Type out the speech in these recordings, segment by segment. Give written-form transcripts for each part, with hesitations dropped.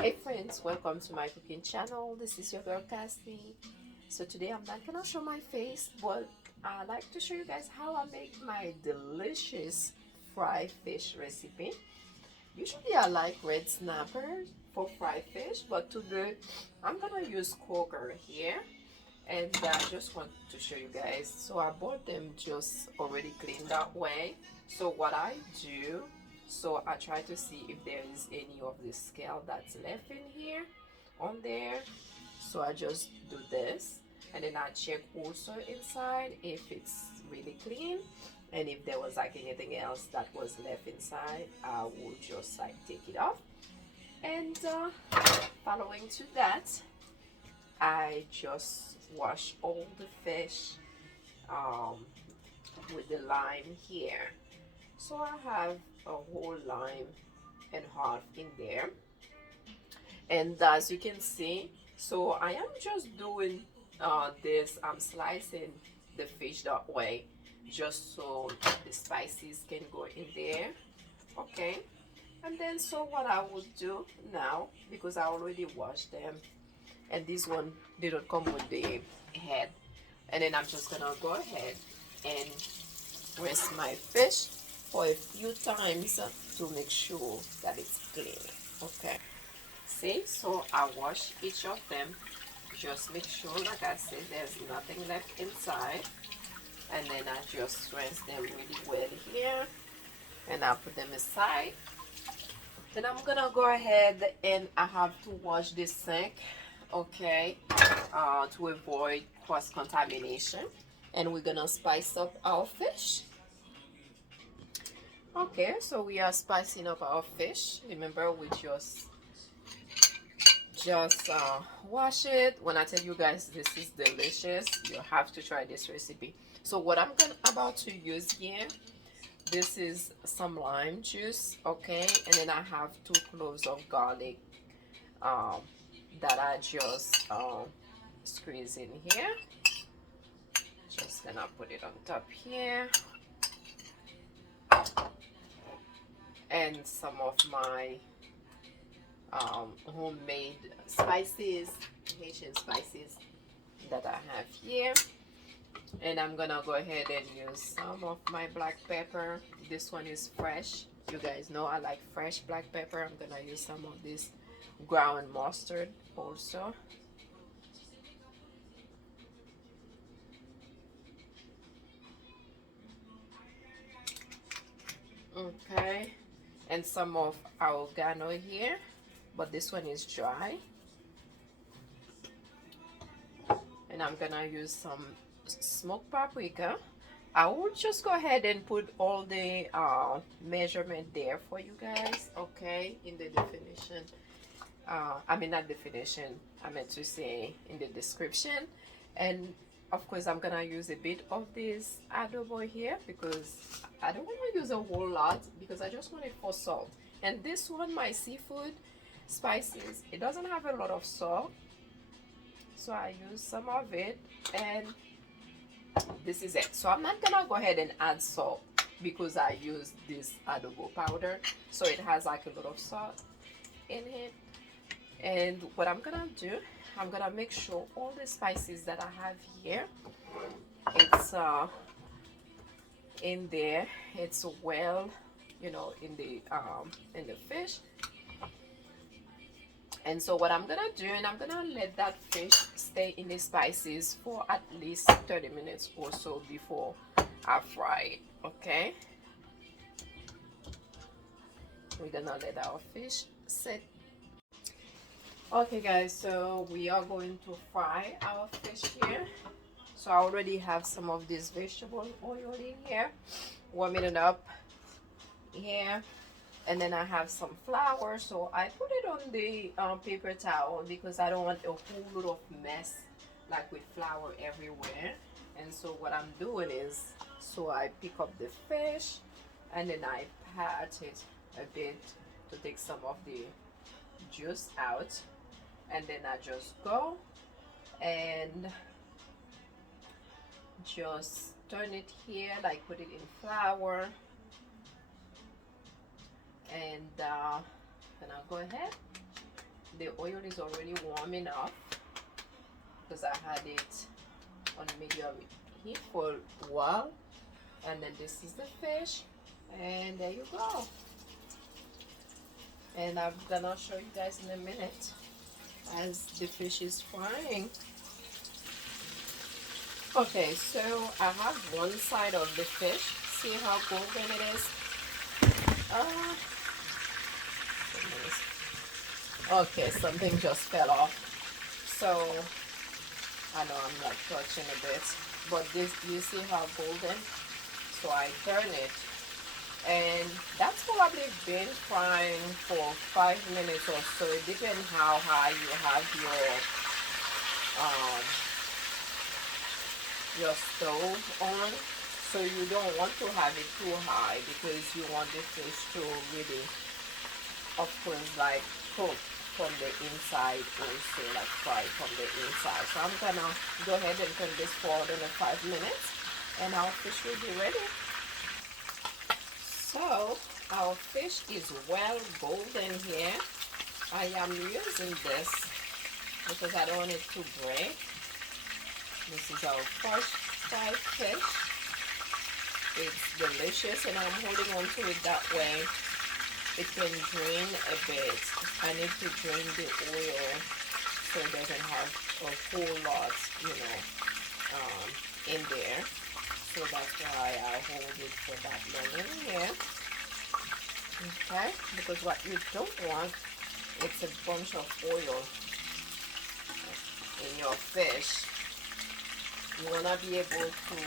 Hey friends, welcome to my cooking channel. This is your girl Cassie. So today I'm not gonna show my face, but I like to show you guys how I make my delicious fried fish recipe. Usually I like red snapper for fried fish, but today I'm gonna use croaker here, and I just want to show you guys. So I bought them just already cleaned that way. So what I do, so I try to see if there is any of the scale that's left in here on there. So I just do this, and then I check also inside if it's really clean, and if there was like anything else that was left inside, I will just like take it off. And following to that, I just wash all the fish um, with the lime here. So I have a whole lime and half in there. And as you can see, so I am just doing this, I'm slicing the fish that way just so the spices can go in there. Okay. And then so what I will do now, because I already washed them, and this one didn't come with the head, and then I'm just gonna go ahead and rinse my fish for a few times to make sure that it's clean. Okay, see, so I wash each of them, just make sure, like I said, there's nothing left inside, and then I just rinse them really well here, and I put them aside. Then I'm gonna go ahead and I have to wash this sink, okay, to avoid cross-contamination. And we're gonna spice up our fish. Okay, so we are spicing up our fish. Remember, we just wash it. When I tell you guys this is delicious, you have to try this recipe. So what I'm about to use here, this is some lime juice, okay, and then I have 2 cloves of garlic that I just squeeze in here. Just gonna put it on top here, and some of my homemade spices, Haitian spices that I have here. And I'm gonna go ahead and use some of my black pepper. This one is fresh. You guys know I like fresh black pepper. I'm gonna use some of this ground mustard also. Okay, and some of oregano here, but this one is dry. And I'm gonna use some smoked paprika. I will just go ahead and put all the measurement there for you guys, okay, in the definition. I mean, not definition, I meant to say in the description. And of course, I'm gonna use a bit of this adobo here because I don't want to use a whole lot because I just want it for salt. And this one, my seafood spices, it doesn't have a lot of salt, so I use some of it, and this is it. So I'm not gonna go ahead and add salt because I use this adobo powder, so it has like a lot of salt in it. And what I'm gonna do, I'm gonna make sure all the spices that I have here, it's in there, it's well, you know, in the fish. And so what I'm gonna do, and I'm gonna let that fish stay in the spices for at least 30 minutes or so before I fry it. Okay, we're gonna let our fish sit. Okay guys, so we are going to fry our fish here. So I already have some of this vegetable oil in here, warming it up here. And then I have some flour, so I put it on the paper towel because I don't want a whole lot of mess like with flour everywhere. And so what I'm doing is, so I pick up the fish and then I pat it a bit to take some of the juice out, and then I just go and just turn it here, like put it in flour, and then I'll go ahead the oil is already warm enough because I had it on medium heat for a while. And then this is the fish, and there you go. And I'm gonna show you guys in a minute as the fish is frying. Okay, so I have one side of the fish. See how golden it is? Okay, something just fell off. So I know I'm like touching a bit, but this, you see how golden? So I turn it, and that's probably been frying for 5 minutes or so. It depends how high you have your stove on. So you don't want to have it too high because you want the fish to really, of course, like cook from the inside also, like fry from the inside. So I'm gonna go ahead and turn this forward in 5 minutes, and our fish will be ready. So our fish is well golden here. I am using this because I don't want it to break. This is our first fried fish. It's delicious, and I'm holding on to it that way. It can drain a bit. I need to drain the oil so it doesn't have a whole lot, you know, in there. So that's why I hold it for that long in here. Okay, because what you don't want, it's a bunch of oil in your fish. You want to be able to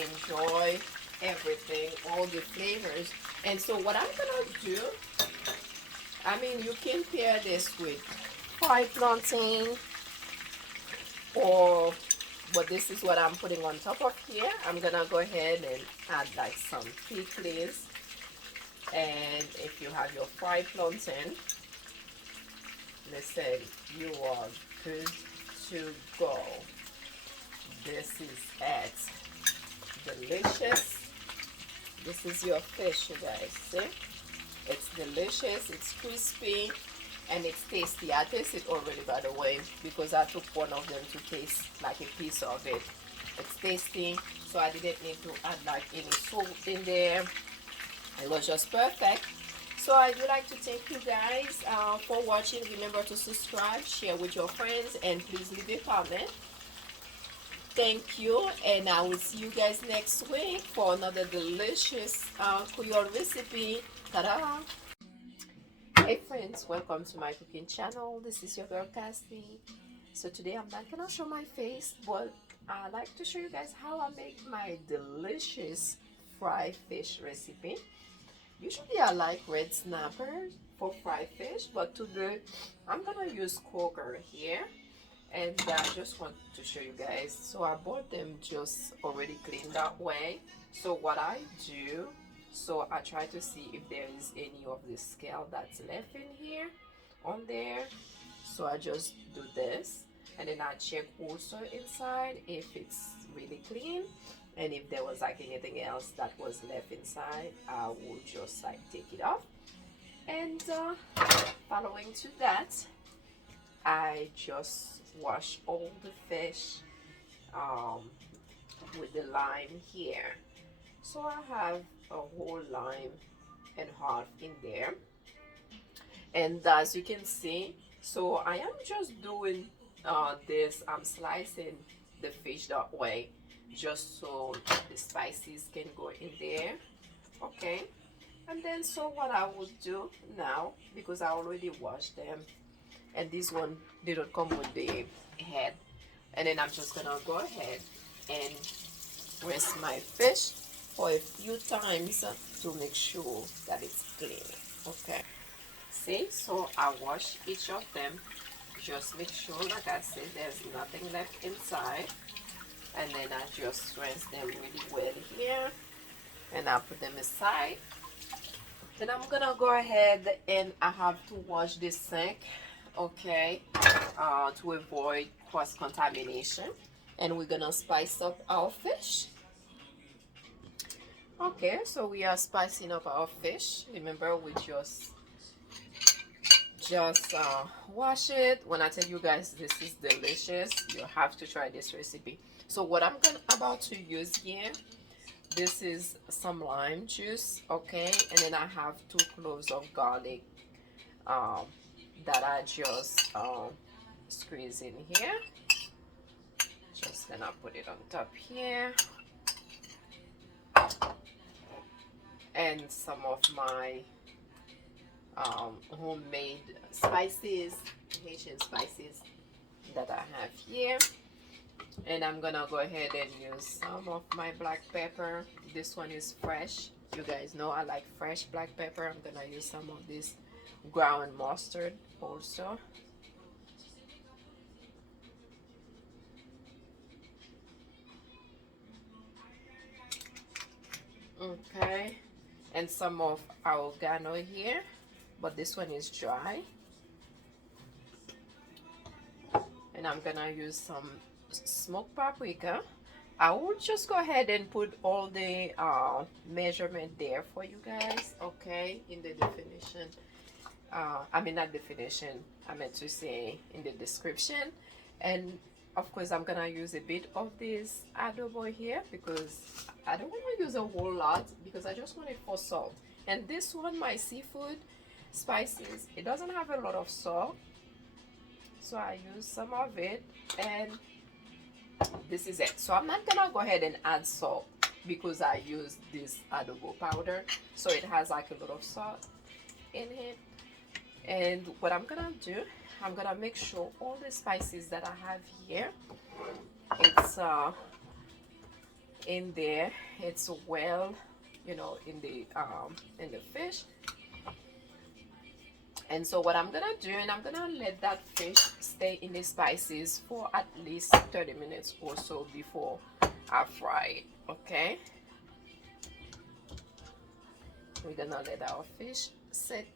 enjoy everything, all the flavors. And so what I'm gonna do, I mean, you can pair this with fried plantain, or, but this is what I'm putting on top of here. I'm gonna go ahead and add like some pickles. And if you have your fried plantain, listen, you are good to go. This is it. Delicious. This is your fish, you guys. See? It's delicious, it's crispy, and it's tasty. I taste it already, by the way, because I took one of them to taste like a piece of it. It's tasty, so I didn't need to add like any salt in there. It was just perfect. So I do like to thank you guys for watching. Remember to subscribe, share with your friends, and please leave a comment. Thank you, and I will see you guys next week for another delicious Creole recipe. Ta-da! Hey friends, welcome to my cooking channel. This is your girl Cassie. So today I'm not gonna show my face, but I like to show you guys how I make my delicious fried fish recipe. Usually I like red snapper for fried fish, but today I'm gonna use croaker here. And I just want to show you guys. So I bought them just already cleaned that way. So what I do, so I try to see if there is any of the scale that's left in here on there. So I just do this, and then I check also inside if it's really clean, and if there was like anything else that was left inside, I will just like take it off. And following to that, I just wash all the fish with the lime here. So I have a whole lime and half in there, and as you can see, so I am just doing this. I'm slicing the fish that way just so the spices can go in there. Okay, and then so what I would do now, because I already washed them, and this one they don't come with the head, and then I'm just gonna go ahead and rinse my fish for a few times to make sure that it's clean. Okay, see, so I wash each of them, just make sure, like I said, there's nothing left inside, and then I just rinse them really well here, and I put them aside. Then I'm gonna go ahead and I have to wash this sink, okay, to avoid cross contamination, and we're gonna spice up our fish. Okay, so we are spicing up our fish. Remember, we just just wash it. When I tell you guys this is delicious, you have to try this recipe. So what I'm about to use here, this is some lime juice, okay, and then I have 2 cloves of garlic um, that I just squeeze in here. Just gonna put it on top here, and some of my homemade spices, Haitian spices that I have here. And I'm gonna go ahead and use some of my black pepper. This one is fresh. You guys know I like fresh black pepper. I'm gonna use some of this ground mustard also. Okay, and some of oregano here, but this one is dry. And I'm gonna use some smoked paprika. I will just go ahead and put all the measurement there for you guys, okay, in the definition. I mean, not definition, I meant to say in the description. And of course, I'm gonna use a bit of this adobo here because I don't want to use a whole lot because I just want it for salt. And this one, my seafood spices, it doesn't have a lot of salt, so I use some of it, and this is it. So I'm not gonna go ahead and add salt because I use this adobo powder, so it has like a lot of salt in it. And what I'm gonna do, I'm gonna make sure all the spices that I have here, it's in there, it's well, you know, in the fish. And so what I'm gonna do, and I'm gonna let that fish stay in the spices for at least 30 minutes or so before I fry it, okay? We're gonna let our fish sit